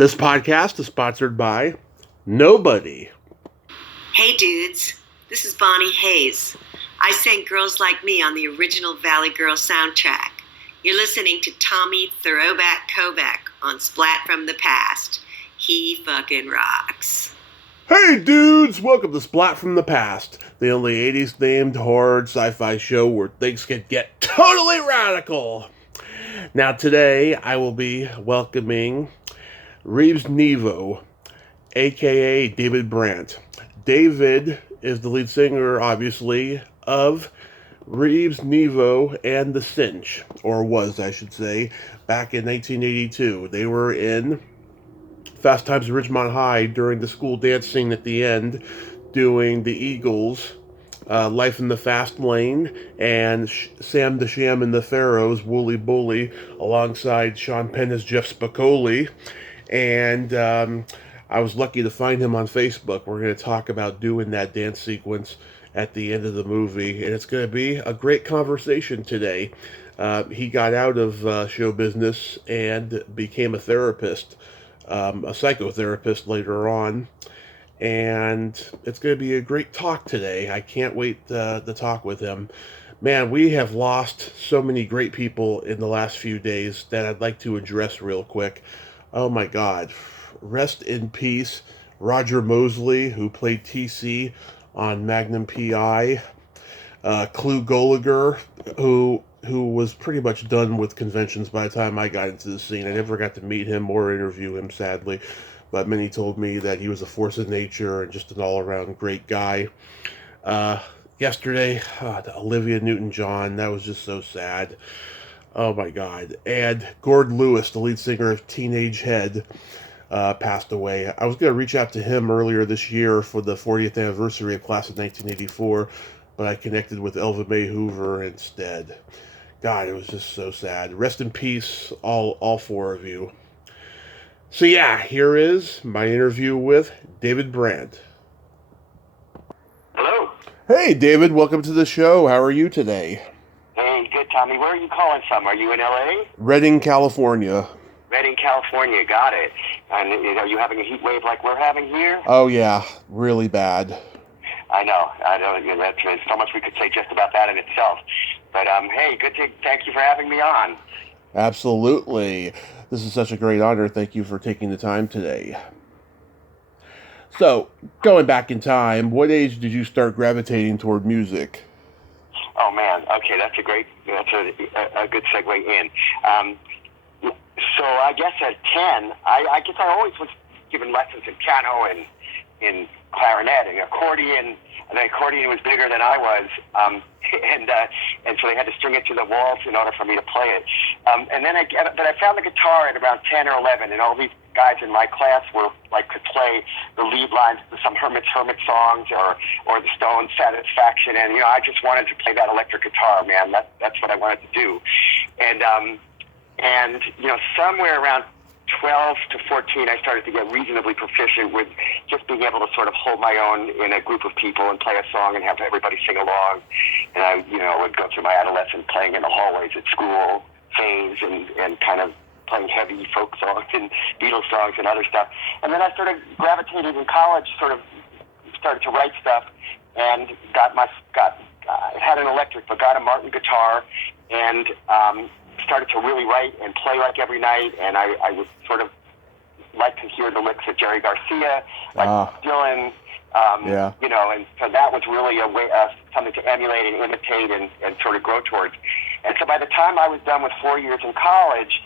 This podcast is sponsored by nobody. Hey dudes, this is Bonnie Hayes. I sang Girls Like Me on the original Valley Girl soundtrack. You're listening to Tommy Throwback Kovac on Splat from the Past. He fucking rocks. Hey dudes, welcome to Splat from the Past, the only 80s themed horror sci-fi show where things can get totally radical. Now today I will be welcoming Reeves Nevo, aka David Brandt. David is the lead singer, obviously, of Reeves Nevo and The Cinch, or was, I should say, back in 1982. They were in Fast Times at Ridgemont High during the school dance scene at the end, doing the Eagles' Life in the Fast Lane, and Sam the Sham and the Pharaohs' Wooly Bully, alongside Sean Penn as Jeff Spicoli. And I was lucky to find him on Facebook. We're going to talk about doing that dance sequence at the end of the movie, and it's going to be a great conversation today. He got out of show business and became a therapist, a psychotherapist later on, and it's going to be a great talk today. I can't wait to talk with him. Man, we have lost so many great people in the last few days that I'd like to address real quick. Oh my God. Rest in peace, Roger Mosley, who played TC on Magnum P.I., Clu Gulager, who was pretty much done with conventions by the time I got into the scene. I never got to meet him or interview him, sadly, but many told me that he was a force of nature and just an all-around great guy. Yesterday, Olivia Newton-John, that was just so sad. Oh my God. And Gord Lewis, the lead singer of Teenage Head, passed away. I was going to reach out to him earlier this year for the 40th anniversary of Class of 1984, but I connected with Elva Mae Hoover instead. God, it was just so sad. Rest in peace, all four of you. So yeah, here is my interview with David Brandt. Hello. Hey, David, welcome to the show. How are you today? Hey, good, Tommy. Where are you calling from? Are you in L.A.? Redding, California. Redding, California. Got it. And are you having a heat wave like we're having here? Oh yeah, really bad. I know. There's so much we could say just about that in itself. But hey, thank you for having me on. Absolutely. This is such a great honor. Thank you for taking the time today. So, going back in time, what age did you start gravitating toward music? Oh man, okay, that's a good segue in. So I guess at 10, I guess I always was given lessons in piano and in clarinet and accordion, and the accordion was bigger than I was, and so they had to string it to the walls in order for me to play it. And then I found the guitar at around 10 or 11, and all these guys in my class could play the lead lines of some Hermit songs or the Stones' Satisfaction, and I just wanted to play that electric guitar, man. That's what I wanted to do, and somewhere around 12 to 14, I started to get reasonably proficient with just being able to sort of hold my own in a group of people and play a song and have everybody sing along. And I would go through my adolescence playing in the hallways at school, phase, and kind of playing heavy folk songs and Beatles songs and other stuff. And then I sort of gravitated in college, sort of started to write stuff, and had an electric, but got a Martin guitar, and started to really write and play like every night, and I would sort of like to hear the licks of Jerry Garcia, Dylan, and so that was really a way, something to emulate and imitate and sort of grow towards. And so by the time I was done with 4 years in college,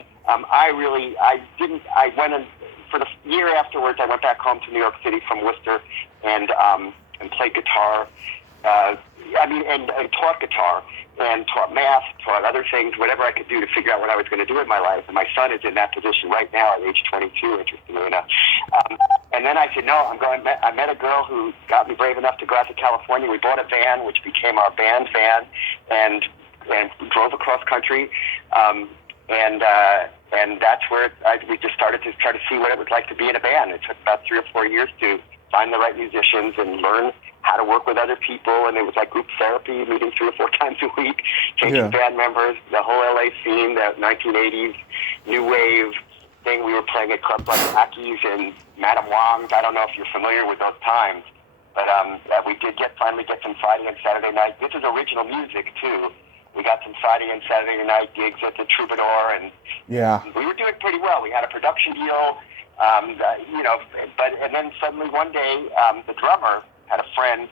for the year afterwards, I went back home to New York City from Worcester and played guitar, and taught guitar, and taught math, taught other things, whatever I could do to figure out what I was going to do in my life. And my son is in that position right now at age 22, interestingly enough. And then I said, no, I met a girl who got me brave enough to go out to California. We bought a van, which became our band van, and drove across country. And that's where we just started to try to see what it was like to be in a band. It took about 3 or 4 years to find the right musicians and learn how to work with other people, and it was like group therapy, meeting 3 or 4 times a week, changing band members, the whole LA scene, the 1980s, new wave, thing. We were playing at clubs like Aki's and Madame Wong's. I don't know if you're familiar with those times, but we did finally get some Friday and Saturday night. This is original music too. We got some Friday and Saturday night gigs at the Troubadour, and we were doing pretty well. We had a production deal, and then suddenly one day, the drummer had a friend.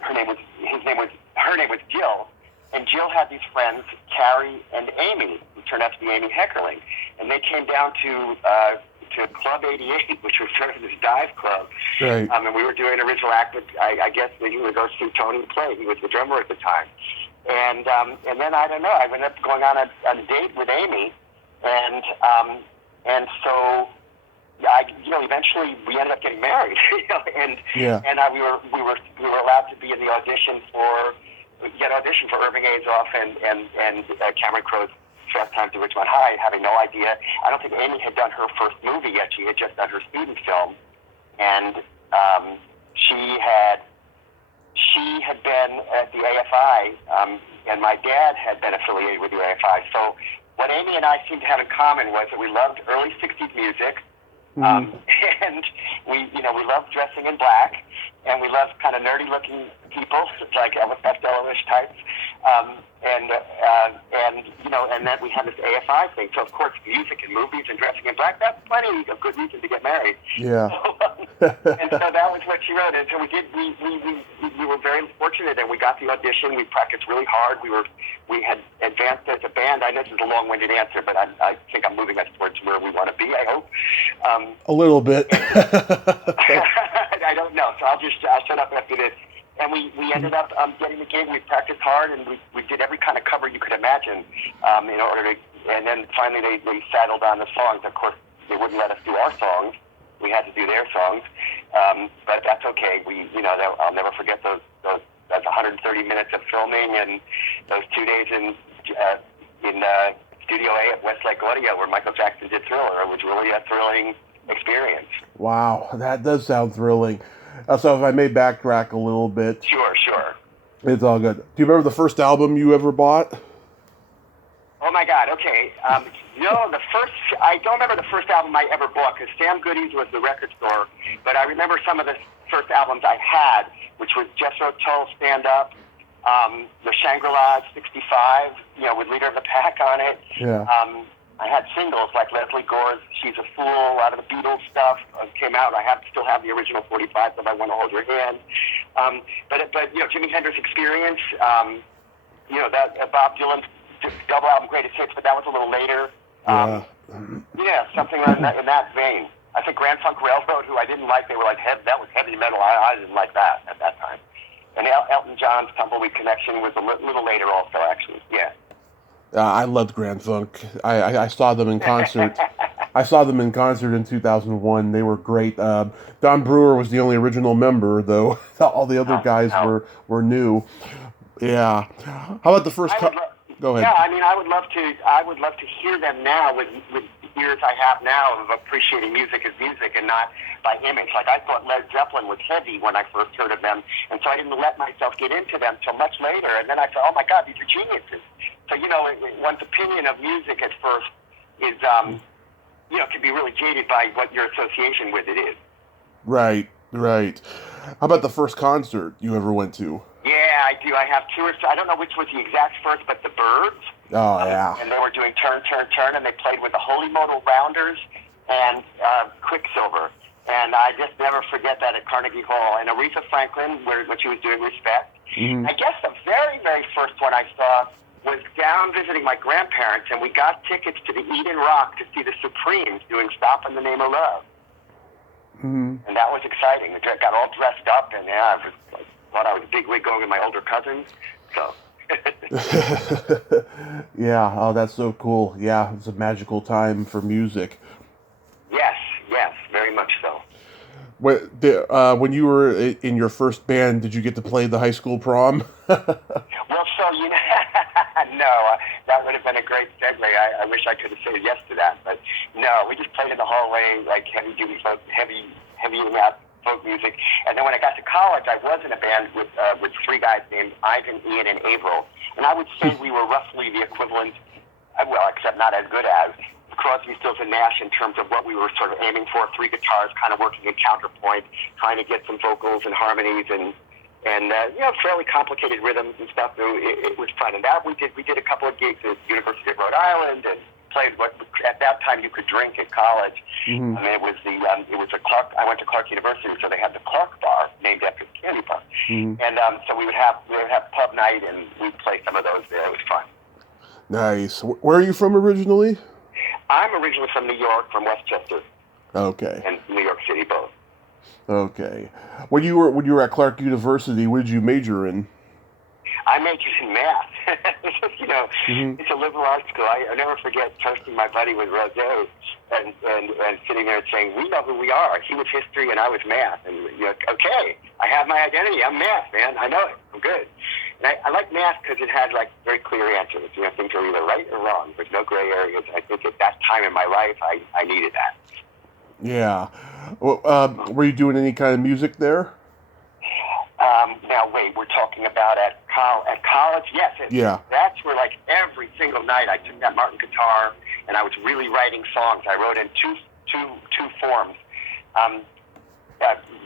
Her name was Jill, and Jill had these friends, Carrie and Amy, who turned out to be Amy Heckerling, and they came down to Club 88, which was sort of this dive club. Right. And we were doing an original act with, I guess, he would go see Tony play. He was the drummer at the time. And then, I don't know, I ended up going on a date with Amy, and so eventually we ended up getting married, and we were allowed to be in the audition for Irving Azoff and Cameron Crowe's First Time to Ridgemont High, having no idea. I don't think Amy had done her first movie yet. She had just done her student film, and she had been at the AFI, and my dad had been affiliated with the AFI. So what Amy and I seemed to have in common was that we loved early '60s music, and we loved dressing in black, and we loved kind of nerdy-looking people like Elvis Costello-ish types. And then we had this AFI thing. So, of course, music and movies and dressing in black, that's plenty of good reason to get married. Yeah. And so that was what she wrote. And so we were very fortunate, and we got the audition. We practiced really hard. We had advanced as a band. I know this is a long-winded answer, but I think I'm moving us towards where we want to be, I hope. A little bit. I don't know, so I'll shut up after this. And we ended up getting the gig. We practiced hard, and we did every kind of cover you could imagine in order to. And then finally, they settled on the songs. Of course, they wouldn't let us do our songs. We had to do their songs, but that's okay. I'll never forget those 130 minutes of filming and those 2 days in Studio A at Westlake Audio, where Michael Jackson did Thriller. It was really a thrilling experience. Wow, that does sound thrilling. So if I may backtrack a little bit. Sure. It's all good. Do you remember the first album you ever bought? Oh my God, okay. No, I don't remember the first album I ever bought, because Sam Goody's was the record store, but I remember some of the first albums I had, which was Jethro Tull Stand Up, the Shangri-La 65, with Leader of the Pack on it. Yeah. I had singles like Leslie Gore's She's a Fool, a lot of the Beatles stuff came out. I still have the original 45, so if I Want to Hold Your Hand. But Jimi Hendrix Experience, that Bob Dylan's double album Greatest Hits, but that was a little later. Something in that vein. I think Grand Funk Railroad, who I didn't like, they were like, that was heavy metal. I didn't like that at that time. And Elton John's Tumbleweed Connection was a little later also, actually. Yeah. I loved Grand Funk. I saw them in concert. I saw them in concert in 2001. They were great. Don Brewer was the only original member, though. All the other guys were new. Yeah. How about the first? Go ahead. Yeah, I mean, I would love to hear them now with the ears I have now of appreciating music as music and not by image. Like, I thought Led Zeppelin was heavy when I first heard of them, and so I didn't let myself get into them till much later. And then I thought, oh my God, these are geniuses. So, one's opinion of music at first is, can be really jaded by what your association with it is. Right. How about the first concert you ever went to? Yeah, I do. I have two. I don't know which was the exact first, but the Byrds. Oh, yeah. And they were doing Turn, Turn, Turn, and they played with the Holy Modal Rounders and Quicksilver. And I just never forget that at Carnegie Hall. And Aretha Franklin, when she was doing Respect. Mm-hmm. I guess the very, very first one I saw was down visiting my grandparents, and we got tickets to the Eden Rock to see the Supremes doing Stop in the Name of Love. Mm-hmm. And that was exciting. I got all dressed up, and I thought I was a big wig going with my older cousins. So. Yeah, oh, that's so cool. Yeah, it's a magical time for music. Yes, very much so. When you were in your first band, did you get to play the high school prom? Well, so, no, that would have been a great segue. I wish I could have said yes to that, but no, we just played in the hallway, like heavy-duty folk, heavy folk music. And then when I got to college, I was in a band with three guys named Ivan, Ian, and Averill. And I would say we were roughly the equivalent well, except not as good as Crosby, Stills, and Nash in terms of what we were sort of aiming for. 3 guitars kind of working in counterpoint, trying to get some vocals and harmonies and fairly complicated rhythms and stuff. It was fun. And that we did a couple of gigs at the University of Rhode Island and played what at that time you could drink at college. Mm-hmm. And it was a Clark. I went to Clark University, so they had the Clark Bar named after the candy bar. Mm-hmm. And so we would have pub night, and we'd play some of those there. It was fun. Nice. Where are you from originally? I'm originally from New York, from Westchester. Okay. And New York City, both. Okay. When you were at Clark University, what did you major in? I majored in math. Mm-hmm. It's a liberal arts school. I never forget toasting my buddy with rosé and sitting there and saying, we know who we are. He was history and I was math. And, okay, I have my identity. I'm math, man. I know it. I'm good. And I like math because it had, very clear answers. Things are either right or wrong. There's no gray areas. I think at that time in my life, I needed that. Yeah. Well, were you doing any kind of music there? Now, wait, we're talking about at college? Yes. Yeah. That's where, every single night I took that Martin guitar and I was really writing songs. I wrote in two forms.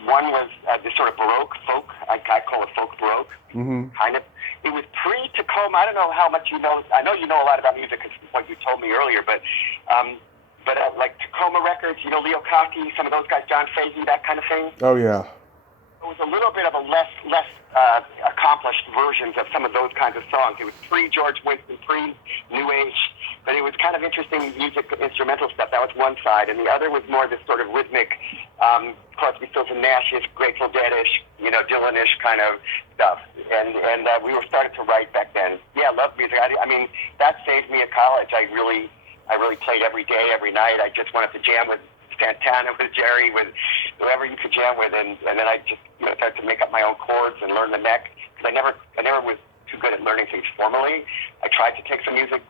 One was this sort of Baroque folk. I call it folk Baroque, mm-hmm. kind of. It was pre-Tacoma. I don't know how much you know. I know you know a lot about music because what you told me earlier, but like Tacoma Records, Leo Cotti, some of those guys, John Fahey, that kind of thing. Oh, yeah. It was a little bit of a less accomplished versions of some of those kinds of songs. It was pre-George Winston, pre-New Age, but it was kind of interesting music, instrumental stuff. That was one side, and the other was more this sort of rhythmic, Crosby, Stills, and Nash-ish, Grateful Dead-ish, Dylan-ish kind of stuff. And we were starting to write back then. Yeah, I love music. I mean, that saved me at college. I really played every day, every night. I just wanted to jam with Santana, with Jerry, with whoever you could jam with, and then I just started to make up my own chords and learn the neck, because I never was too good at learning things formally. I tried to take some music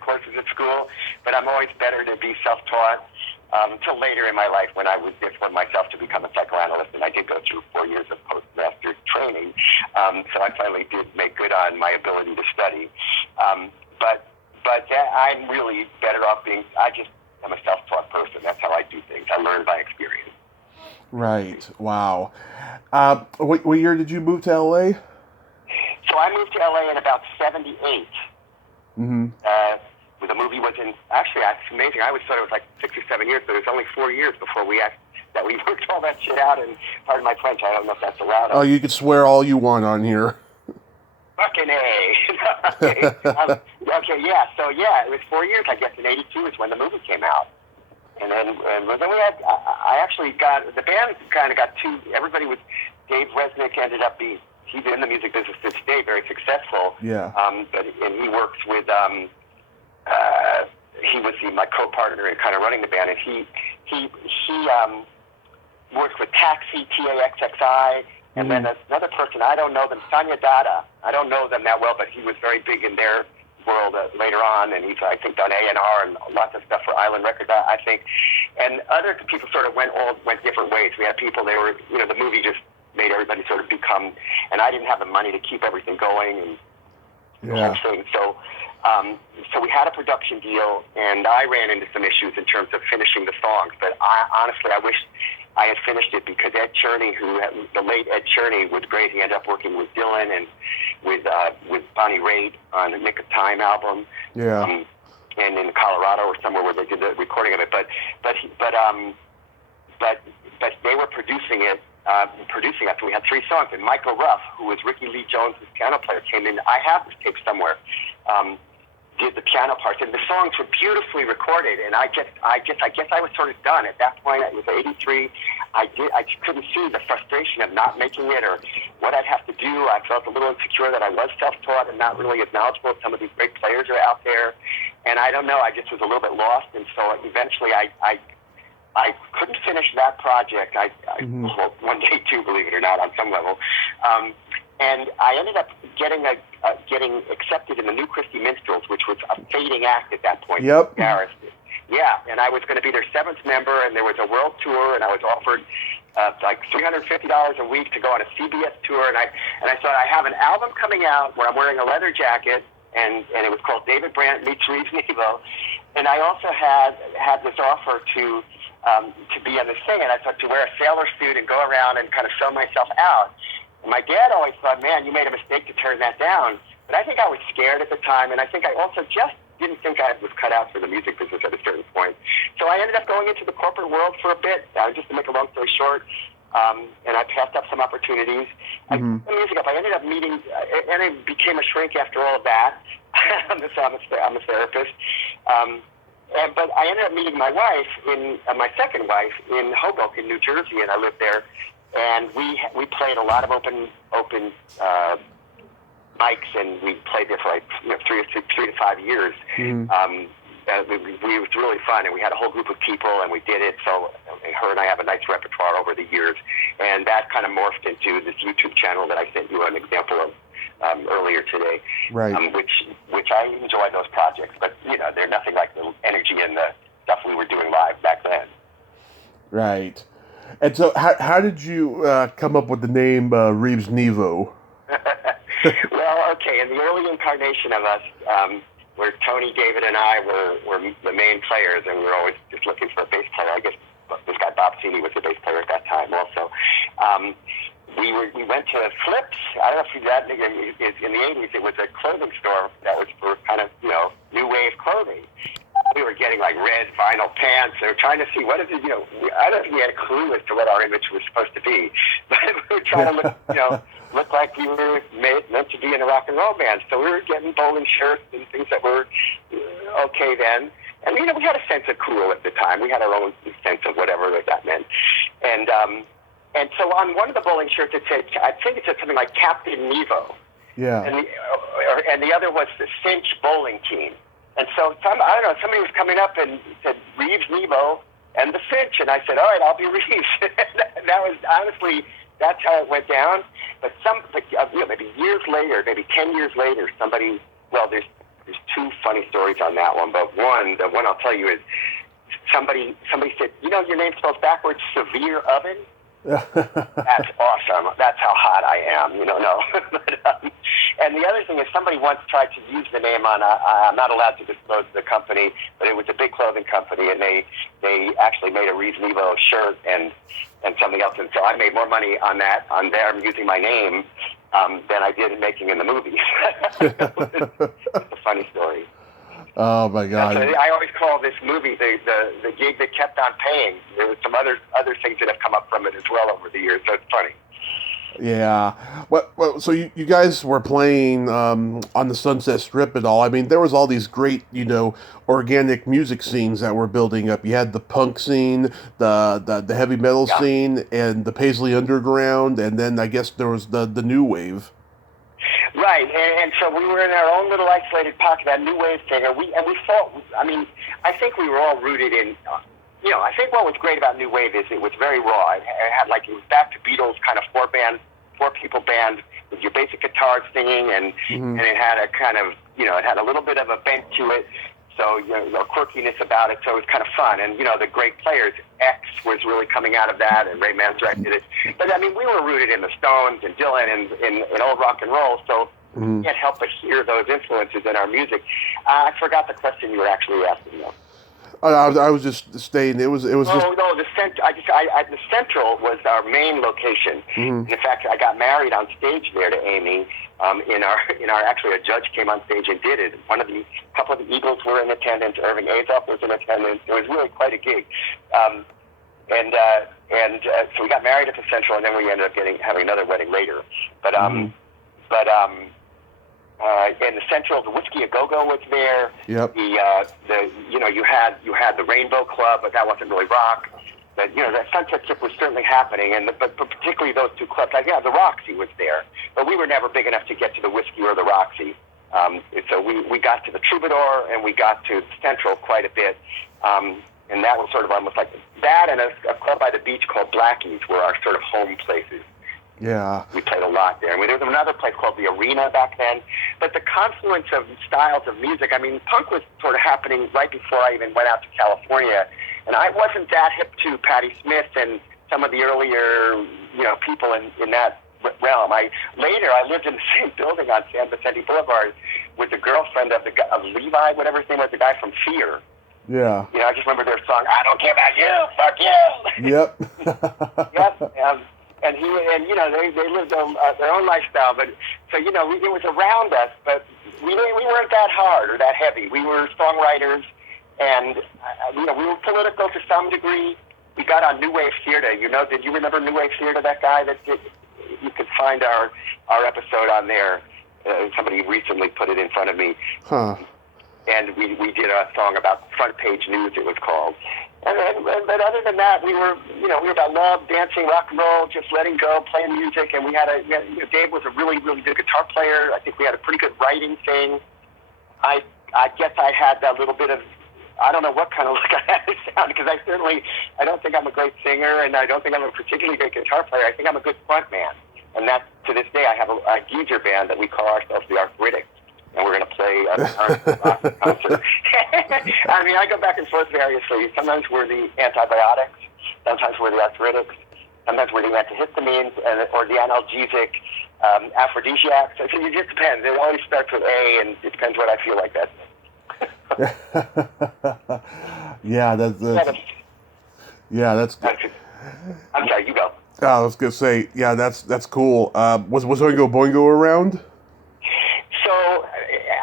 courses at school, but I'm always better to be self-taught. Until later in my life when I was disciplined myself to become a psychoanalyst, and I did go through 4 years of postmaster training, so I finally did make good on my ability to study. But I'm really better off I'm a self-taught person. That's how I do things. I learn by experience. Right. Wow. What year did you move to LA? So I moved to LA in about 78. Mm-hmm. The movie was in, actually, it's amazing. I always thought it was 6 or 7 years, but it was only 4 years before we worked all that shit out. And pardon my French, I don't know if that's allowed. Oh, you can swear all you want on here. Fucking A. Okay, yeah. So, it was 4 years, I guess. In 82 is when the movie came out. And then we had, I actually got, the band kind of got everybody was, Dave Resnick ended up he's in the music business to this day, very successful. Yeah. And he works with, he was my co-partner in kind of running the band, and he worked with Taxi, Taxxi, and then another person, I don't know them, Sanya Dada. I don't know them that well, but he was very big in their world later on, and he's, I think, done A&R and lots of stuff for Island Records, I think. And other people sort of went different ways. We had people, they were, the movie just made everybody sort of become, and I didn't have the money to keep everything going, and the whole thing. So we had a production deal, and I ran into some issues in terms of finishing the songs. But honestly, I wish I had finished it, because Ed Cherney, the late Ed Cherney, was great. He ended up working with Dylan and with Bonnie Raitt on the Nick of Time album. Yeah. And in Colorado or somewhere where they did the recording of it. But they were producing it. After we had 3 songs, and Michael Ruff, who was Ricky Lee Jones' piano player, came in. I have this tape somewhere. Did the piano parts, and the songs were beautifully recorded. And I guess I was sort of done at that point. It was 83. I just couldn't see the frustration of not making it, or what I'd have to do. I felt a little insecure that I was self-taught and not really as knowledgeable as some of these great players are out there. And I don't know. I just was a little bit lost, and so eventually I couldn't finish that project. I one day too, believe it or not, on some level. And I ended up getting accepted in the New Christie Minstrels, which was a fading act at that point. Yep. Yeah, and I was going to be their 7th member, and there was a world tour, and I was offered $350 a week to go on a CBS tour, and I thought, I have an album coming out where I'm wearing a leather jacket and it was called David Brandt Meets Reeves Nevo. And I also had this offer to be on this thing, and I thought to wear a sailor suit and go around and kind of show myself out. And my dad always thought, man, you made a mistake to turn that down. But I think I was scared at the time, and I think I also just didn't think I was cut out for the music business at a certain point. So I ended up going into the corporate world for a bit, just to make a long story short, and I passed up some opportunities. I picked the music up. I ended up meeting, and I became a shrink after all of that. I'm a therapist. But I ended up meeting my wife, my second wife, in Hoboken, New Jersey, and I lived there. And we played a lot of open mics, and we played there for like 3 to 5 years. It was really fun, and we had a whole group of people, and we did it. So her and I have a nice repertoire over the years, and that kind of morphed into this YouTube channel that I sent you an example of earlier today. Right. Which I enjoy those projects, but they're nothing like the energy and the stuff we were doing live back then. Right. And so, how did you come up with the name Reeves Nevo? Well, okay, in the early incarnation of us, where Tony, David, and I were the main players, and we were always just looking for a bass player. I guess this guy Bob Cini was the bass player at that time also. We went to Flips. I don't know if you that in the 80s. It was a clothing store that was for kind of new wave clothing. We were getting like red vinyl pants. They were trying to see what is it. I don't think we had a clue as to what our image was supposed to be, but we were trying to look like we were meant to be in a rock and roll band. So we were getting bowling shirts and things that were okay then. And we had a sense of cool at the time. We had our own sense of whatever that meant. And so on one of the bowling shirts, I think it said something like Captain Nevo. Yeah. And the other was the Cinch bowling team. And so I don't know, somebody was coming up and said Reeves Nevo and the Cinch, and I said, all right, I'll be Reeves. That was honestly, that's how it went down. But maybe years later, maybe 10 years later, there's two funny stories on that one. But the one I'll tell you is somebody said, your name spells backwards, Severe Oven. That's awesome. That's how hot I am. No. And the other thing is somebody once tried to use the name on I'm not allowed to disclose the company, but it was a big clothing company, and they actually made a Reeves Nevo shirt and something else. And so I made more money on them using my name than I did in making in the movie. It's a funny story. Oh my God! I always call this movie the gig that kept on paying. There was some other things that have come up from it as well over the years, so it's funny. Yeah. Well, so you guys were playing on the Sunset Strip and all. I mean, there was all these great, organic music scenes that were building up. You had the punk scene, the heavy metal scene, and the Paisley Underground, and then I guess there was the new wave. Right, and so we were in our own little isolated pocket, that new wave thing, and we thought, I think we were all rooted in, I think what was great about new wave is it was very raw. It was back to Beatles kind of four people band with your basic guitar singing, and it had a kind of, it had a little bit of a bent to it, so, a quirkiness about it, so it was kind of fun, and, the great players, X was really coming out of that, and Ray Manzarek did it, but, we were rooted in the Stones and Dylan and in old rock and roll, so you can't help but hear those influences in our music. I forgot the question you were actually asking, though. I was just stating it was just. No, the Central was our main location. In fact, I got married on stage there to Amy. Actually, a judge came on stage and did it. A couple of the Eagles were in attendance. Irving Azoff was in attendance. It was really quite a gig. So we got married at the Central, and then we ended up having another wedding later. In the Central, the Whiskey A Go Go was there. Yep. You had the Rainbow Club, but that wasn't really rock. But that Sunset Strip was certainly happening, but particularly those two clubs. The Roxy was there, but we were never big enough to get to the Whiskey or the Roxy. So we got to the Troubadour and we got to Central quite a bit, and that was sort of almost like that. And a club by the beach called Blackie's were our sort of home places. Yeah. We played a lot there. There was another place called the Arena back then. But the confluence of styles of music, punk was sort of happening right before I even went out to California. And I wasn't that hip to Patti Smith and some of the earlier, people in that realm. Later I lived in the same building on San Vicente Boulevard with the girlfriend of Levi, whatever his name was, the guy from Fear. Yeah. I just remember their song, "I don't care about you, fuck you." Yep. Yep. And they lived their own lifestyle, but so it was around us, but we weren't that hard or that heavy. We were songwriters, and we were political to some degree. We got on New Wave Theater. Did you remember New Wave Theater? That guy that did. You could find our episode on there. Somebody recently put it in front of me. Huh. And we did a song about front page news. It was called. But other than that, we were about love, dancing, rock and roll, just letting go, playing music. And Dave was a really, really good guitar player. I think we had a pretty good writing thing. I guess I had that little bit of, I don't know what kind of look I had to sound, because I don't think I'm a great singer, and I don't think I'm a particularly great guitar player. I think I'm a good front man. And that, to this day, I have a geezer band that we call ourselves the Arthritic. And we're going to play a concert. I go back and forth variously. Sometimes we're the antibiotics. Sometimes we're the arthritics. Sometimes we're the antihistamines or the analgesic aphrodisiacs. So it just depends. It always starts with A, and it depends what I feel like that day. Yeah, that's good. I'm sorry, you go. I was going to say, yeah, that's cool. Was Oingo Boingo around? So,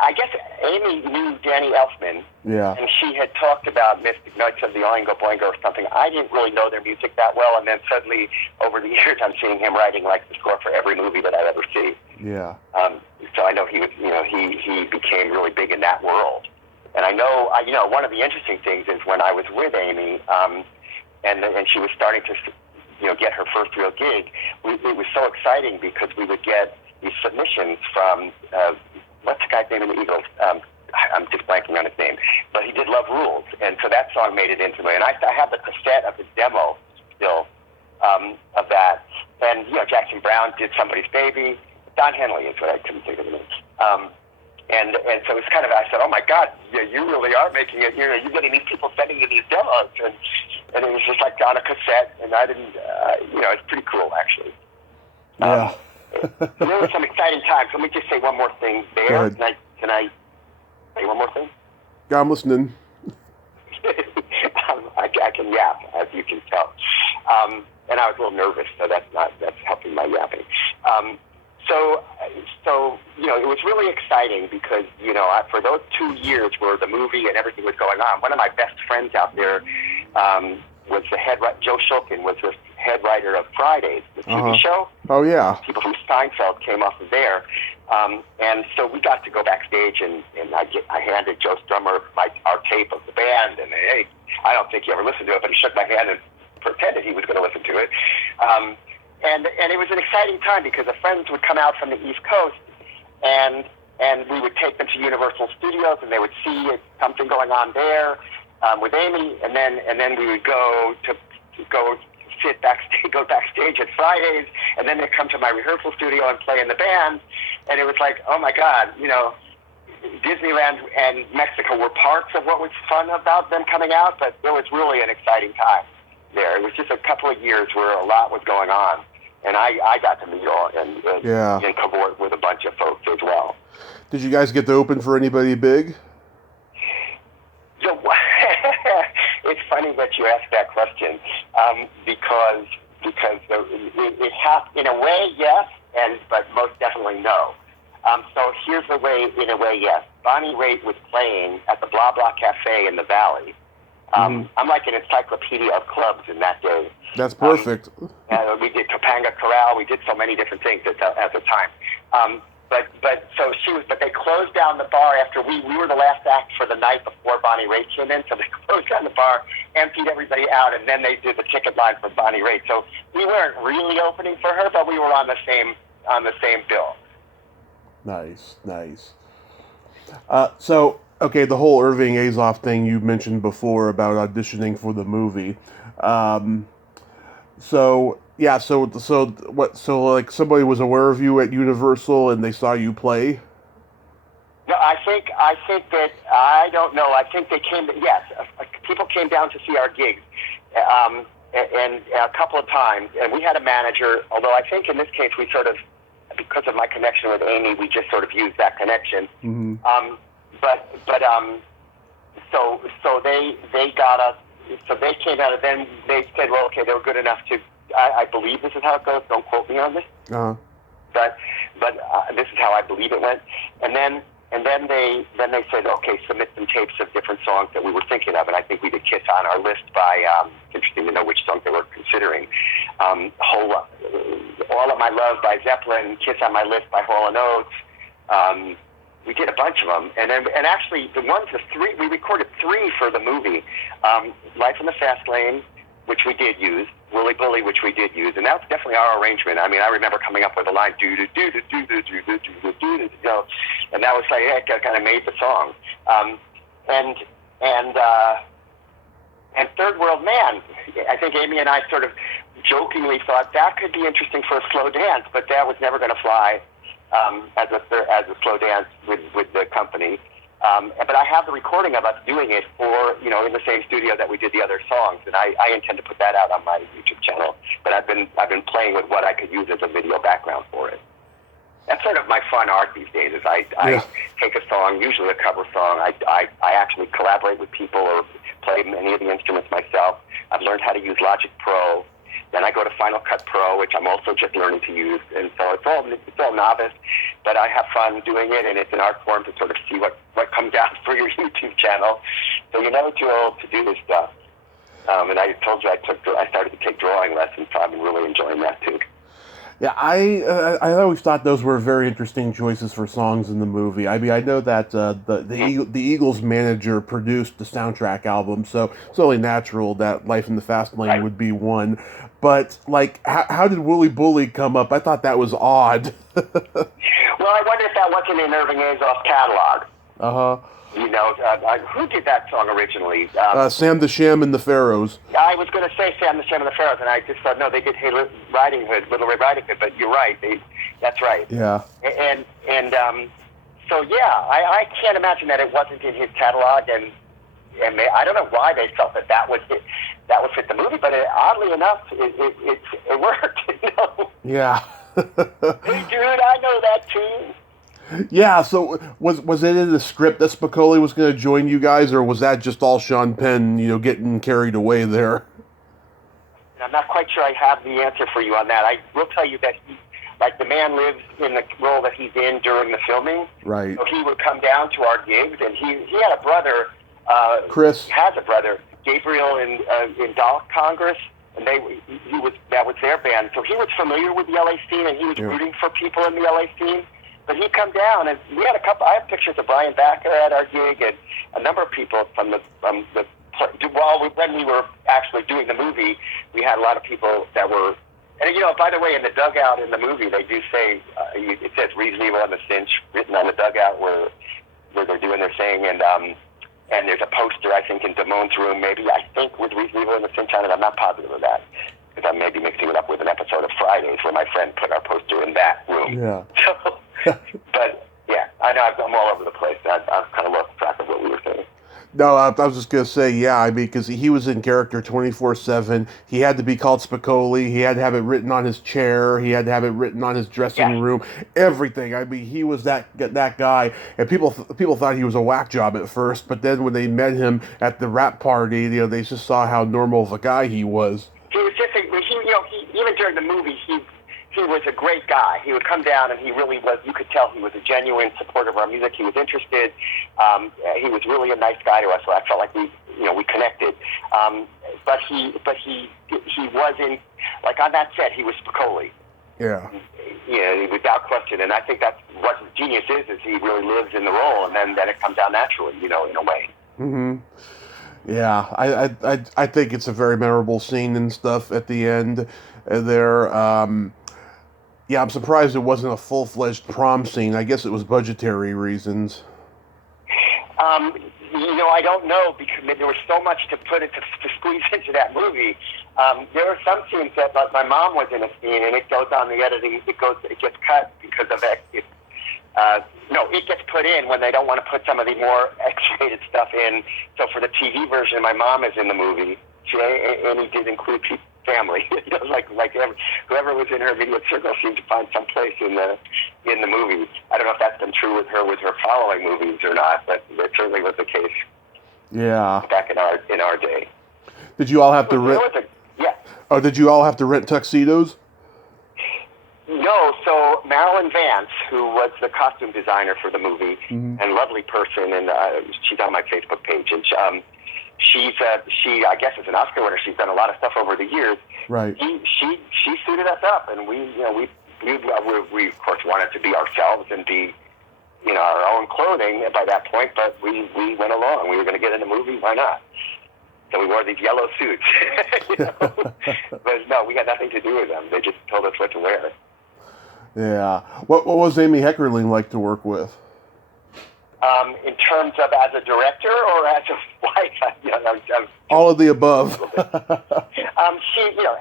I guess Amy knew Danny Elfman, and she had talked about Mystic Knights of the Oingo Boingo or something. I didn't really know their music that well, and then suddenly, over the years, I'm seeing him writing like the score for every movie that I ever see. Yeah. So I know he was, he became really big in that world. And I know, one of the interesting things is when I was with Amy, and she was starting to, get her first real gig, it was so exciting because we would get these submissions from, what's the guy's name in the Eagles? I'm just blanking on his name. But he did Love Rules, and so that song made it into me. And I have the cassette of his demo still of that. And, Jackson Browne did Somebody's Baby. Don Henley is what I couldn't think of the name. And so it's kind of, I said, oh my God, you really are making it. You're getting these people sending you these demos. And it was just like on a cassette, and I didn't, it's pretty cool, actually. Yeah. There were some exciting times. Let me just say one more thing there. Go ahead. Can I say one more thing? Yeah, I'm listening. I can yap, as you can tell. And I was a little nervous, so that's helping my yapping. So it was really exciting because, for those 2 years where the movie and everything was going on, one of my best friends out there was the head writer, Joe Shulkin was the head writer of Fridays, the TV show. Oh, yeah. People from Seinfeld came off of there. And so we got to go backstage, and I handed Joe Strummer our tape of the band, and hey, I don't think he ever listened to it, but he shook my hand and pretended he was going to listen to it. And it was an exciting time because the friends would come out from the East Coast, and we would take them to Universal Studios, and they would see something going on there with Amy, and then we would go sit backstage, go backstage at Fridays, and then they'd come to my rehearsal studio and play in the band, and it was like, oh my God, Disneyland and Mexico were parts of what was fun about them coming out, but there was really an exciting time there. It was just a couple of years where a lot was going on. And I got to meet all and cavort with a bunch of folks as well. Did you guys get to open for anybody big? So, it's funny that you asked that question because it has, in a way, yes, but most definitely no. So here's the way, in a way, yes. Bonnie Raitt was playing at the Blah Blah Cafe in the Valley. I'm like an encyclopedia of clubs in that day. That's perfect. We did Topanga Corral. We did so many different things at the time. But they closed down the bar after we were the last act for the night before Bonnie Raitt came in. So they closed down the bar, emptied everybody out, and then they did the ticket line for Bonnie Raitt. So we weren't really opening for her, but we were on the same bill. Nice. Okay, the whole Irving Azoff thing you mentioned before about auditioning for the movie. So like somebody was aware of you at Universal and they saw you play? No, I think that, I don't know. I think they came, yes, people came down to see our gigs. and a couple of times, and we had a manager, although I think in this case we sort of, because of my connection with Amy, we just sort of used that connection. Mm-hmm. So they got us, so they came out, and then they said, well, okay, they were good enough to, I believe this is how it goes, don't quote me on this, Uh-huh. but this is how I believe it went, and then they said, okay, submit some tapes of different songs that we were thinking of, and I think we did Kiss on our list by, interesting to know which songs they were considering, All of My Love by Zeppelin, Kiss on My List by Hall & Oates. We did a bunch of them, and actually the three, we recorded three for the movie, Life in the Fast Lane, which we did use, Willy Bully, which we did use, and that's definitely our arrangement. I mean, I remember coming up with a line, do do do do do do do do do do, and that was like, yeah, it kind of made the song. And Third World Man, I think Amy and I sort of jokingly thought that could be interesting for a slow dance, but that was never going to fly as a slow dance with the company. But I have the recording of us doing it for, in the same studio that we did the other songs, and I intend to put that out on my YouTube channel. But I've been playing with what I could use as a video background for it. That's sort of my fun art these days. Is I take a song, usually a cover song. I actually collaborate with people or play many of the instruments myself. I've learned how to use Logic Pro. Then I go to Final Cut Pro, which I'm also just learning to use, and so it's all novice, but I have fun doing it, and it's an art form to sort of see what comes out for your YouTube channel. So you're never too old to do this stuff. And I told you I started to take drawing lessons, so I've been really enjoying that too. Yeah, I always thought those were very interesting choices for songs in the movie. I mean, I know that the Eagles manager produced the soundtrack album, so it's only natural that Life in the Fast Lane would be one. But, like, how did Wooly Bully come up? I thought that was odd. Well, I wonder if that wasn't in Irving Azoff's catalog. Uh-huh. Who did that song originally? Sam the Sham and the Pharaohs. I was going to say Sam the Sham and the Pharaohs, and I just thought, no, they did Little Red Riding Hood, but you're right. That's right. Yeah. So, yeah, I can't imagine that it wasn't in his catalog, and I don't know why they felt that would fit the movie, but oddly enough, it worked. Yeah. Hey, dude, I know that too. Yeah, so was it in the script that Spicoli was going to join you guys, or was that just all Sean Penn, getting carried away there? I'm not quite sure I have the answer for you on that. I will tell you that the man lives in the role that he's in during the filming. Right. So he would come down to our gigs, and he had a brother. Chris has a brother, Gabriel, in Doll Congress, and that was their band. So he was familiar with the LA scene, and he was rooting for people in the LA scene. But he'd come down, and we had I have pictures of Brian Backer at our gig, and a number of people when we were actually doing the movie, we had a lot of people that were, and by the way, in the dugout in the movie, they do say, it says Reeves Nevo The Cinch written on the dugout where they're doing their thing, and there's a poster, I think, in Damone's room, maybe, I think, with Reeves Nevo The Cinch on it. I'm not positive of that, because I may be mixing it up with an episode of Fridays where my friend put our poster in that room. Yeah. So, but, yeah, I know I'm all over the place. I've kind of lost track of what we were saying. No, I was just going to say, yeah, I mean, because he was in character 24/7. He had to be called Spicoli. He had to have it written on his chair. He had to have it written on his dressing room. Everything. I mean, he was that guy. And people thought he was a whack job at first, but then when they met him at the rap party, they just saw how normal of a guy he was. He was just even during the movie, he was a great guy. He would come down, and he really was. You could tell he was a genuine supporter of our music. He was interested. He was really a nice guy to us. So I felt like we connected. But he wasn't, like, on that set. He was Spicoli. Yeah. Yeah, without question. And I think that's what his genius is he really lives in the role, and then it comes out naturally, in a way. Mm-hmm. Yeah, I think it's a very memorable scene and stuff at the end there. Yeah, I'm surprised it wasn't a full-fledged prom scene. I guess it was budgetary reasons. I don't know, because there was so much to squeeze into that movie. There were some scenes that, like, my mom was in a scene, and it goes on the editing. It gets cut because of it. It gets put in when they don't want to put some of the more X-rated stuff in. So for the TV version, my mom is in the movie. Amy did include family. Whoever was in her immediate circle seemed to find some place in the movie. I don't know if that's been true with her following movies or not, but it certainly was the case. Yeah. Back in our day. Did you all have to rent? Yeah. Oh, did you all have to rent tuxedos? No, so Marilyn Vance, who was the costume designer for the movie, and lovely person, and she's on my Facebook page, and she I guess is an Oscar winner. She's done a lot of stuff over the years. Right. She suited us up, and we of course wanted to be ourselves and be our own clothing by that point, but we went along. We were going to get in the movie. Why not? So we wore these yellow suits. But no, we had nothing to do with them. They just told us what to wear. Yeah. What was Amy Heckerling like to work with? In terms of as a director or as a wife? All of the above.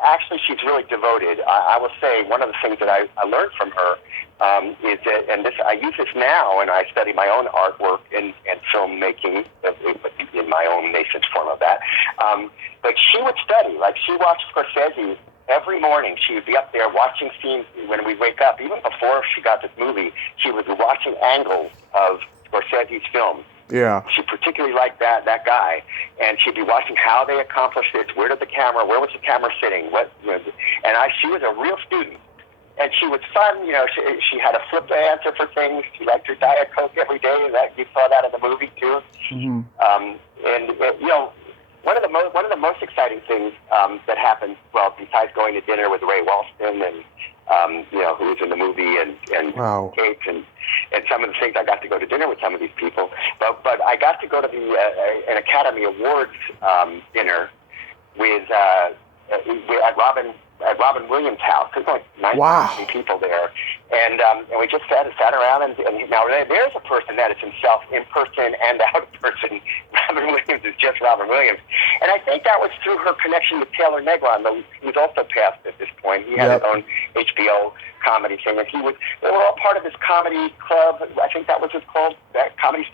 Actually, she's really devoted. I will say one of the things that I learned from her is that, and I use this now, and I study my own artwork and filmmaking in my own nascent form of that. But she would study, like she watched Scorsese every morning. She would be up there watching scenes when we wake up. Even before she got this movie, she was watching angles of Scorsese's film. Yeah. She particularly liked that guy, and she'd be watching how they accomplished it. Where was the camera sitting? She was a real student, and she was fun. She had a flip answer for things. She liked her Diet Coke every day, and you saw that in the movie too. One of the most exciting things that happened, well, besides going to dinner with Ray Walston and who was in the movie, and wow. Kate, and some of the things, I got to go to dinner with some of these people. But I got to go to an Academy Awards dinner with at Robin Williams' house. There's like 90 people there, and we just sat around, and now there's a person that is himself in person and out of person. Robin Williams is just Robin Williams, and I think that was through her connection with Taylor Negron, who's also passed at this point. He had his own HBO comedy thing, and they were all part of this comedy club. I think that was called, that Comedy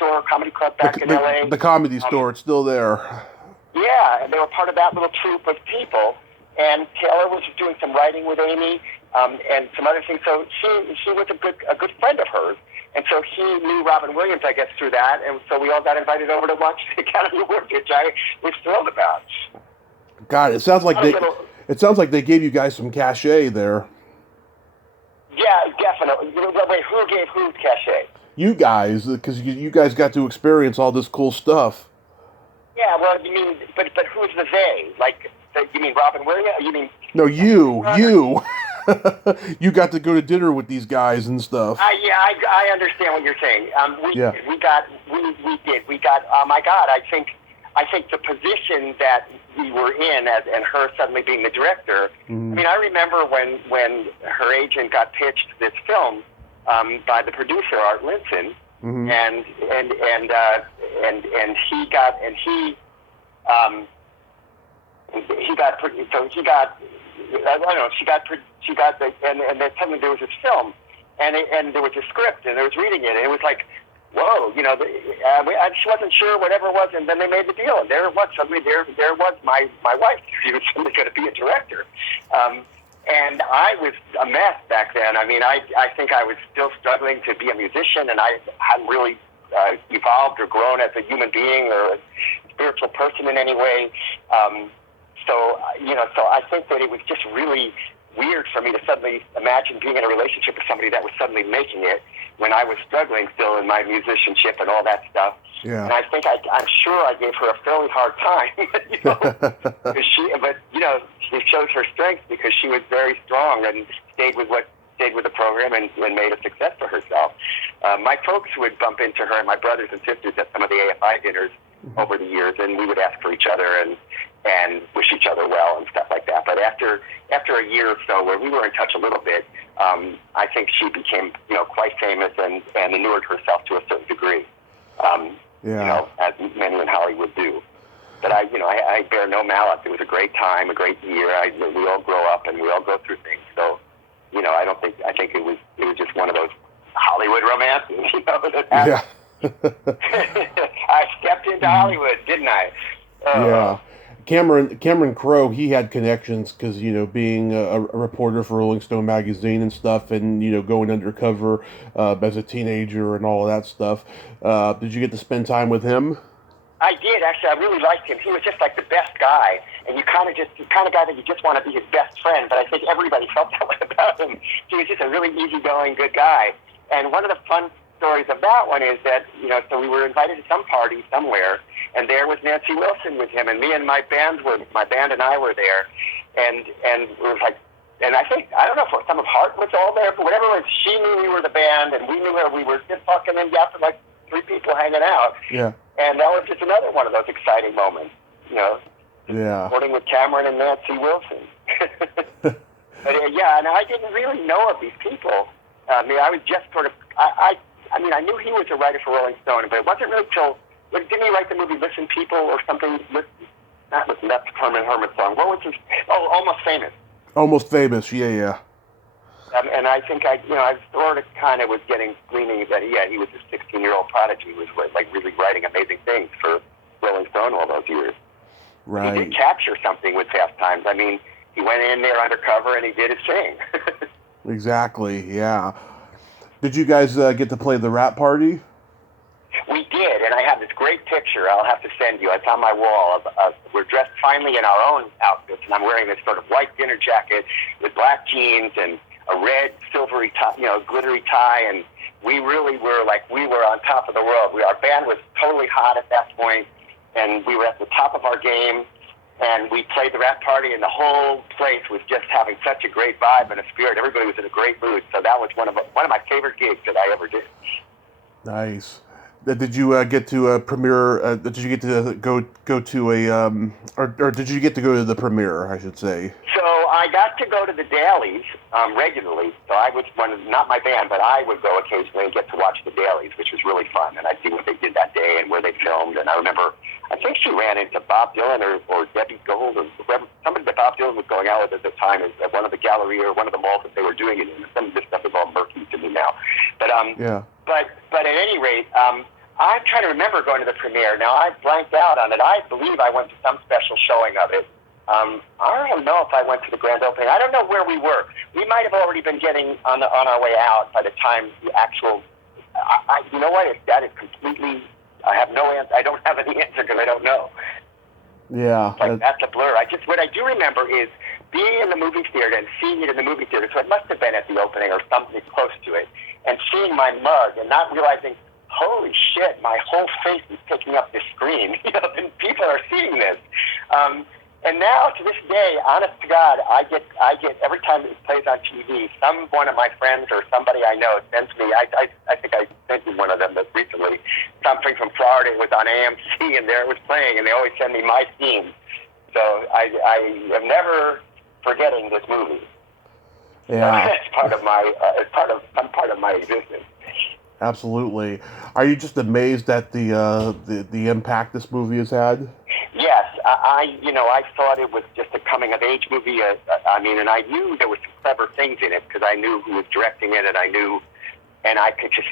Club back in LA. The Comedy Store, it's still there. Yeah, and they were part of that little troupe of people. And Taylor was doing some writing with Amy and some other things. So she was a good friend of hers. And so he knew Robin Williams, I guess, through that. And so we all got invited over to watch the Academy Awards, which I was thrilled about. God, it sounds like they gave you guys some cachet there. Yeah, definitely. Wait, who gave who cachet? You guys, because you guys got to experience all this cool stuff. Yeah, well, you mean, but who's the they? Like, you mean Robin Williams? You mean? No, you. You got to go to dinner with these guys and stuff. I understand what you're saying. We did. Oh my God, I think the position that we were in, and her suddenly being the director. I mean, I remember when her agent got pitched this film by the producer Art Linson, and then suddenly there was this film, and there was a script, and I was reading it, and it was like, whoa, she wasn't sure whatever it was, and then they made the deal, and there it was. Suddenly there was my wife. She was suddenly going to be a director. And I was a mess back then. I mean, I think I was still struggling to be a musician, and I hadn't really evolved or grown as a human being or a spiritual person in any way. So I think that it was just really weird for me to suddenly imagine being in a relationship with somebody that was suddenly making it when I was struggling still in my musicianship and all that stuff. Yeah. And I think I'm sure I gave her a fairly hard time, because she shows her strength because she was very strong and stayed with the program and made a success for herself. My folks would bump into her and my brothers and sisters at some of the AFI dinners over the years, and we would ask for each other and wish each other well and stuff like that. But after a year or so, where we were in touch a little bit, I think she became quite famous and inured herself to a certain degree. As many in Hollywood do. But I bear no malice. It was a great time, a great year. We all grow up and we all go through things. So, I think it was just one of those Hollywood romances, that happened. Yeah. I stepped into Hollywood, didn't I? Yeah. Cameron Crowe, he had connections because, being a reporter for Rolling Stone magazine and stuff, and going undercover as a teenager and all of that stuff. Did you get to spend time with him? I did, actually. I really liked him. He was just like the best guy, and the kind of guy that you just want to be his best friend. But I think everybody felt that way about him. He was just a really easygoing, good guy. And one of the fun stories of that one is that, so we were invited to some party somewhere, and there was Nancy Wilson with him, and me and my band and I were there, and it was like, and I don't know if some of Heart was all there, but whatever it was, she knew we were the band, and we knew her. We were just talking, and after like 3 people hanging out. Yeah. And that was just another one of those exciting moments, Yeah. Recording with Cameron and Nancy Wilson. But and I didn't really know of these people. I mean, I was just sort of, I knew he was a writer for Rolling Stone, but it wasn't really till, didn't he write the movie Listen People or something? That's Herman Hermit's song. What was his, Almost Famous. Almost Famous, yeah. And I think I sort of kind of was gleaning that, he was a 16-year-old prodigy who was like really writing amazing things for Rolling Stone all those years. Right. He did capture something with Fast Times. I mean, he went in there undercover and he did his thing. Exactly, yeah. Did you guys get to play the rap party? We did, and I have this great picture I'll have to send you. It's on my wall. We're dressed finely in our own outfits, and I'm wearing this sort of white dinner jacket with black jeans and a red silvery tie, glittery tie, and we really were we were on top of the world. Our band was totally hot at that point, and we were at the top of our game, and we played the rap party, and the whole place was just having such a great vibe and a spirit. Everybody was in a great mood, so that was one of my favorite gigs that I ever did. Nice. Did you get to premiere? Did you get to go to a or did you get to go to the premiere? I should say. So I got to go to the dailies regularly. So I was not my band, but I would go occasionally and get to watch the dailies, which was really fun. And I'd see what they did that day and where they filmed. And I remember, I think she ran into Bob Dylan or Debbie Gold or somebody that Bob Dylan was going out with at the time at one of the gallery or one of the malls that they were doing it in. Some of this stuff is all murky to me now. But yeah. But at any rate, I'm trying to remember going to the premiere. Now, I blanked out on it. I believe I went to some special showing of it. I don't know if I went to the grand opening. I don't know where we were. We might have already been getting on our way out by the time the actual... you know what? That is completely... I have no answer. I don't have any answer because I don't know. Yeah. That's a blur. What I do remember is being in the movie theater and seeing it in the movie theater. So it must have been at the opening or something close to it. And seeing my mug and not realizing... holy shit, my whole face is picking up the screen. And people are seeing this. And now, to this day, honest to God, I get every time it plays on TV, one of my friends or somebody I know sends me, I think I sent you one of them recently, something from Florida. It was on AMC, and there it was playing, and they always send me my scene. So I am never forgetting this movie. Yeah. It's some part of my existence. Absolutely. Are you just amazed at the impact this movie has had? Yes, I thought it was just a coming-of-age movie. And I knew there were some clever things in it because I knew who was directing it, and I could just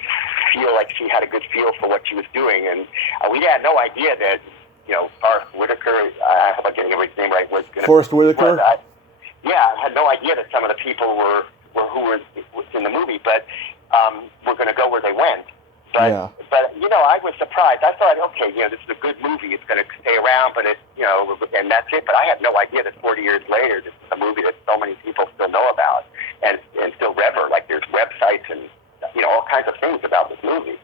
feel like she had a good feel for what she was doing. And we had no idea that, Forrest Whitaker, I hope I'm getting everybody's name right, was going to... Forrest Whitaker? I had no idea that some of the people were who was in the movie, but we're going to go where they went. But, yeah. But I was surprised. I thought, okay, this is a good movie. It's going to stay around, but and that's it. But I had no idea that 40 years later, this is a movie that so many people still know about and still rever. Like there's websites and, all kinds of things about this movie.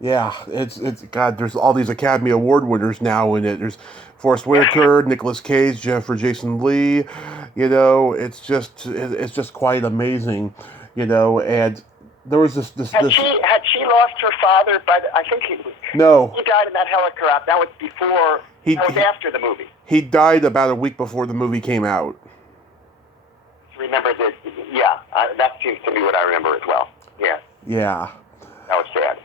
Yeah, it's God. There's all these Academy Award winners now in it. There's Forrest Whitaker, Nicolas Cage, Jennifer Jason Leigh. It's just quite amazing. And there was this. Had she lost her father? But I think he died in that helicopter. That was before. That was after the movie. He died about a week before the movie came out. Remember this? Yeah, that seems to be what I remember as well. Yeah. Yeah. That was sad.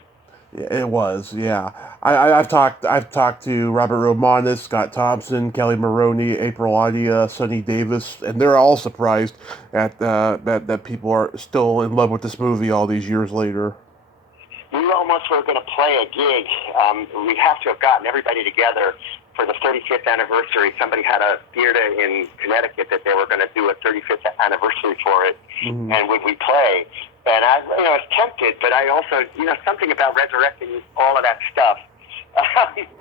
It was, yeah. I've talked to Robert Romanus, Scott Thompson, Kelly Maroney, April Adia, Sonny Davis, and they're all surprised at that people are still in love with this movie all these years later. We almost were going to play a gig. We have to have gotten everybody together for the 35th anniversary, somebody had a theater in Connecticut that they were going to do a 35th anniversary for it, and would we play? And I, was tempted, but I also, something about resurrecting all of that stuff.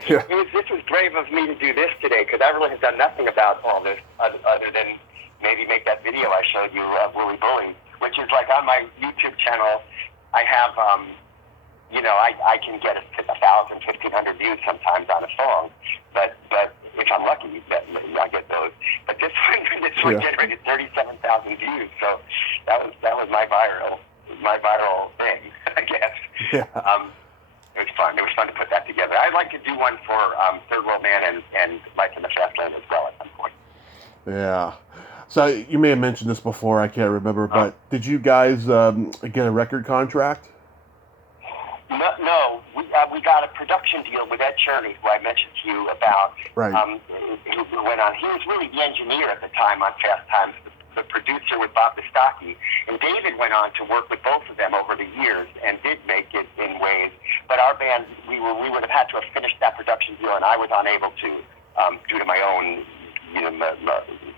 This was brave of me to do this today, because I really have done nothing about all this other than maybe make that video I showed you of Wooly Bully, which is like on my YouTube channel. I have, I can get 1,000, 1,500 views sometimes on a song, but if I'm lucky, I get those. But this one generated 37,000 views, so that was my viral thing, I guess. Yeah. It was fun. It was fun to put that together. I'd like to do one for Third World Man and Life in the Fast Lane as well at some point. Yeah. So you may have mentioned this before, I can't remember, but did you guys get a record contract? No. We got a production deal with Ed Cherney, who I mentioned to you about. Right. Who went on. He was really the engineer at the time on Fast Times, the producer with Bob Bistocchi, and David went on to work with both of them over the years and did make it in ways. But our band, we would have had to have finished that production deal, and I was unable to due to my own,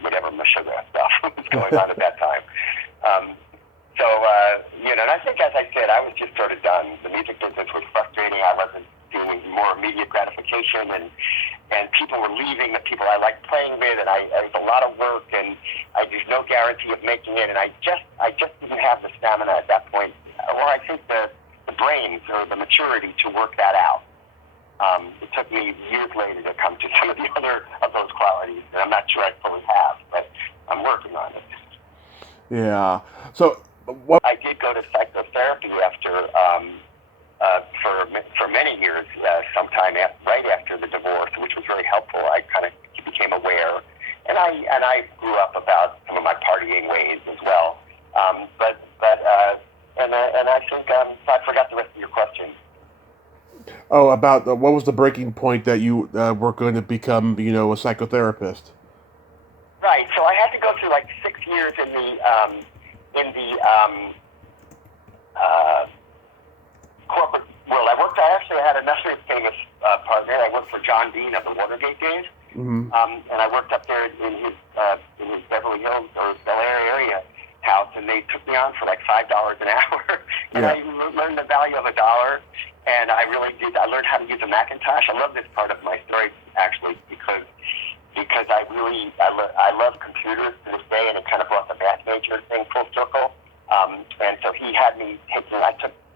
whatever sugar stuff was going on at that time. And I think, as I said, I was just sort of done. The music business was frustrating. I wasn't doing more immediate gratification, and people were leaving, the people I liked playing with, and it was a lot of work, and there's no guarantee of making it, and I just didn't have the stamina at that point, or I think the brains or the maturity to work that out. It took me years later to come to some of the other of those qualities, and I'm not sure I fully have, but I'm working on it. Yeah. So what? I did go to psychotherapy after for many years, sometime right after the divorce, which was really helpful. I kind of became aware, and I grew up about some of my partying ways as well. And I think I forgot the rest of your question. Oh, about what was the breaking point that you were going to become, a psychotherapist? Right. So I had to go through like 6 years in the corporate world. I actually had another famous partner. I worked for John Dean of the Watergate days, and I worked up there in his Beverly Hills or Bel Air area house, and they took me on for like $5 an hour, and I learned the value of $1, and I really did. I learned how to use a Macintosh. I love this part of my story actually because I love computers to this day, and it kind of brought the math major thing full circle. And so he had me taking.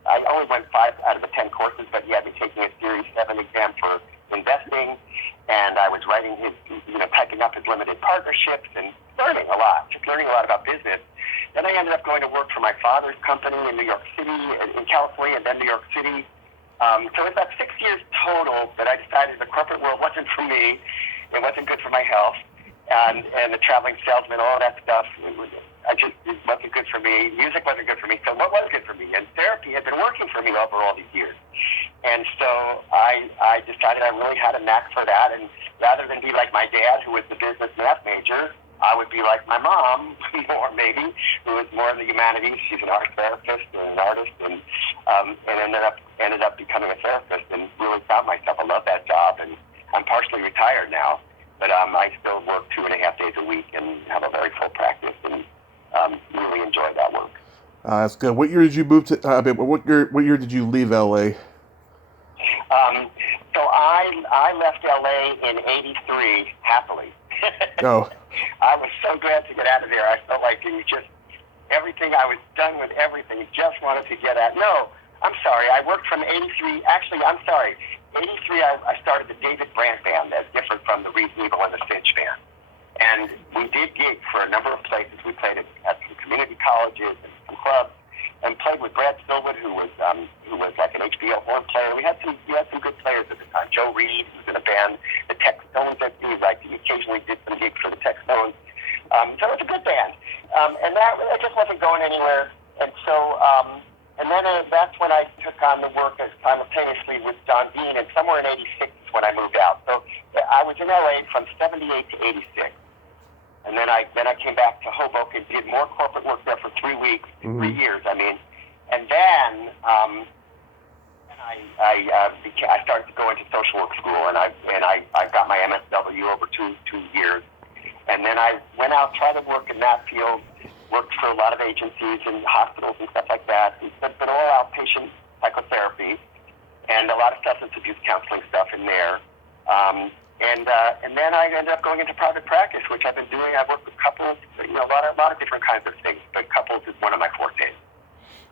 I only went 5 out of the 10 courses, but he had me taking a Series 7 exam for investing, and I was writing his, typing up his limited partnerships and learning a lot about business. Then I ended up going to work for my father's company in New York City, in California, and then New York City. So it's about 6 years total that I decided the corporate world wasn't for me. It wasn't good for my health, and the traveling salesman, all that stuff. It wasn't good for me. Music wasn't good for me. So what was good for me? And therapy had been working for me over all these years. And so I decided I really had a knack for that. And rather than be like my dad, who was the business math major, I would be like my mom, more maybe, who was more in the humanities. She's an art therapist and an artist, and ended up becoming a therapist, and really found myself. I love that job, and I'm partially retired now, but I still work 2.5 days a week and have a very full practice, and really enjoy that work. That's good. What year did you move to? What year did you leave LA? So I left LA in '83 happily. Oh. I was so glad to get out of there. I felt like it was just everything. I was done with everything. Just wanted to get out. No, I'm sorry. I worked from '83. Actually, I'm sorry. '83, I started the David Brandt band. That's different from the Reeves Nevo The Cinch band. And we did gigs for a number of places. We played at some community colleges and some clubs, and played with Brad Stillwood, who was like an HBO horn player. We had some good players at the time. Joe Reed, who was in a band, the Textones. He occasionally did some gigs for the Textones. So it was a good band, and that just wasn't going anywhere. And so, and then that's when I took on the work simultaneously with John Dean, and somewhere in '86 is when I moved out. So I was in LA from '78 to '86. And then I came back to Hoboken, did more corporate work there for 3 weeks, 3 years, I mean. And then I started to go into social work school, and I got my MSW over two years, and then I went out, tried to work in that field, worked for a lot of agencies and hospitals and stuff like that, but all outpatient psychotherapy, and a lot of substance abuse counseling stuff in there. And then I ended up going into private practice, which I've been doing. I've worked with couples, a lot of different kinds of things, but couples is one of my fortes.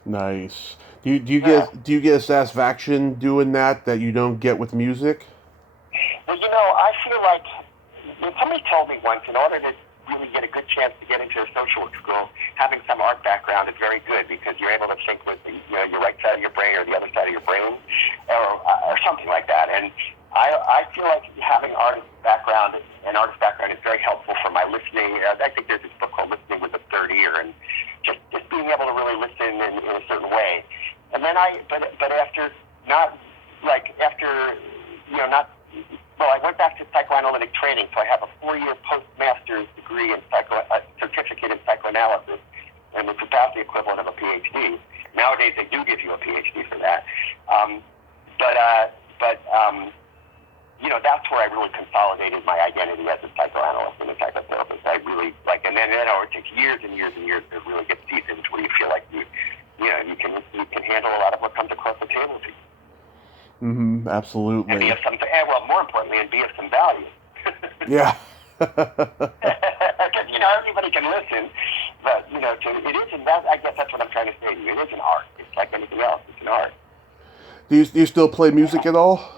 Nice. Do you get a satisfaction doing that you don't get with music? Well, I feel like somebody told me once, in order to really get a good chance to get into a social work school, having some art background is very good because you're able to think with your right side of your brain or the other side of your brain, or something like that. And I feel like having artist background is very helpful for my listening. I think there's this book called Listening with the Third Ear, and just being able to really listen in a certain way. And then I went back to psychoanalytic training, so I have a 4-year postmaster's degree in certificate in psychoanalysis, and it's about the equivalent of a PhD. Nowadays, they do give you a PhD for that. That's where I really consolidated my identity as a psychoanalyst and a psychotherapist. I really and then it takes years and years and years to really get seasoned where you feel like you can handle a lot of what comes across the table to you. Mm-hmm. Absolutely. And be of some, more importantly, and be of some value. Yeah. Because everybody can listen, but it isn't that. I guess that's what I'm trying to say to you. It is an art. It's like anything else. It's an art. Do you still play music at all?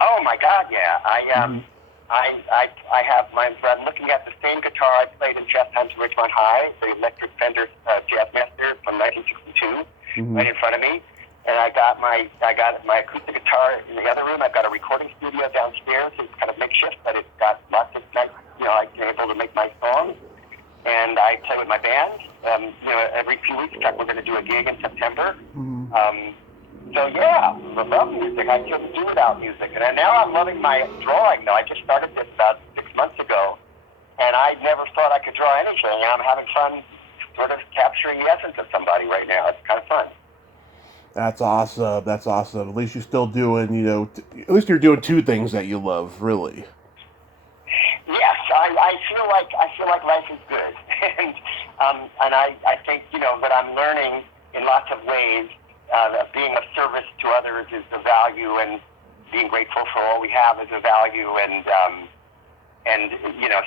Oh my God, yeah. I have I'm looking at the same guitar I played in Jazz Times Ridgemont High, the electric Fender Jazzmaster from 1962, right in front of me. And I got my acoustic guitar in the other room. I've got a recording studio downstairs. It's kind of makeshift, but it's got lots of nice, I'm able to make my songs. And I play with my band. Every few weeks, we're going to do a gig in September. So yeah, I love music. I couldn't do without music. And now I'm loving my drawing, though. I just started this about 6 months ago, and I never thought I could draw anything. And I'm having fun sort of capturing the essence of somebody right now. It's kind of fun. That's awesome. That's awesome. At least you're still doing, at least you're doing two things that you love, really. Yes, I feel like life is good, and I think what I'm learning in lots of ways. Being of service to others is a value, and being grateful for all we have is a value, and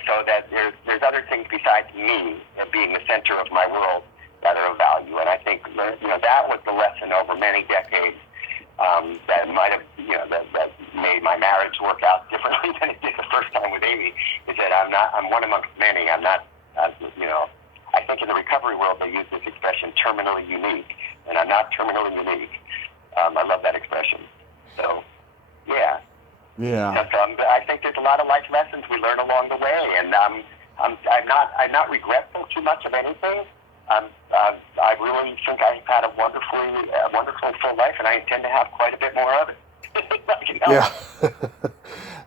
so that there's other things besides me being the center of my world that are of value. And I think that was the lesson over many decades that might have that made my marriage work out differently than it did the first time with Amy. Is that I'm one amongst many. I'm not I think in the recovery world they use this expression terminally unique. And I'm not terminally unique. I love that expression. So, yeah. Yeah. So, I think there's a lot of life lessons we learn along the way, and I'm not regretful too much of anything. I really think I've had a wonderfully full life, and I intend to have quite a bit more of it. Yeah.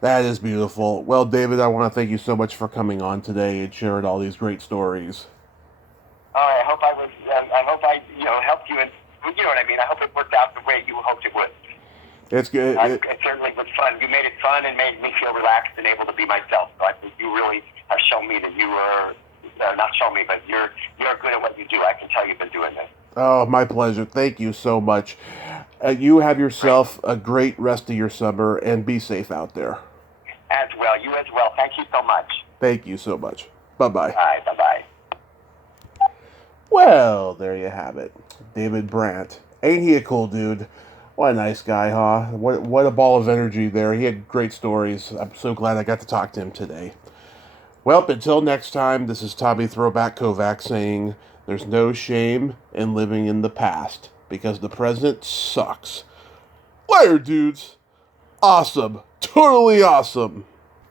That is beautiful. Well, David, I want to thank you so much for coming on today and sharing all these great stories. I hope I helped you, and you know what I mean. I hope it worked out the way you hoped it would. It's good. It certainly was fun. You made it fun and made me feel relaxed and able to be myself. So I think you really have shown me that you were not shown me, but you're good at what you do. I can tell you've been doing this. Oh, my pleasure. Thank you so much. You have yourself a great rest of your summer, and be safe out there. As well. You as well. Thank you so much. Thank you so much. Bye-bye. All right. Bye-bye. Well, there you have it. David Brandt. Ain't he a cool dude? What a nice guy, huh? What a ball of energy there. He had great stories. I'm so glad I got to talk to him today. Well, until next time, this is Tommy Throwback Kovac saying, there's no shame in living in the past, because the present sucks. Later, dudes. Awesome. Totally awesome.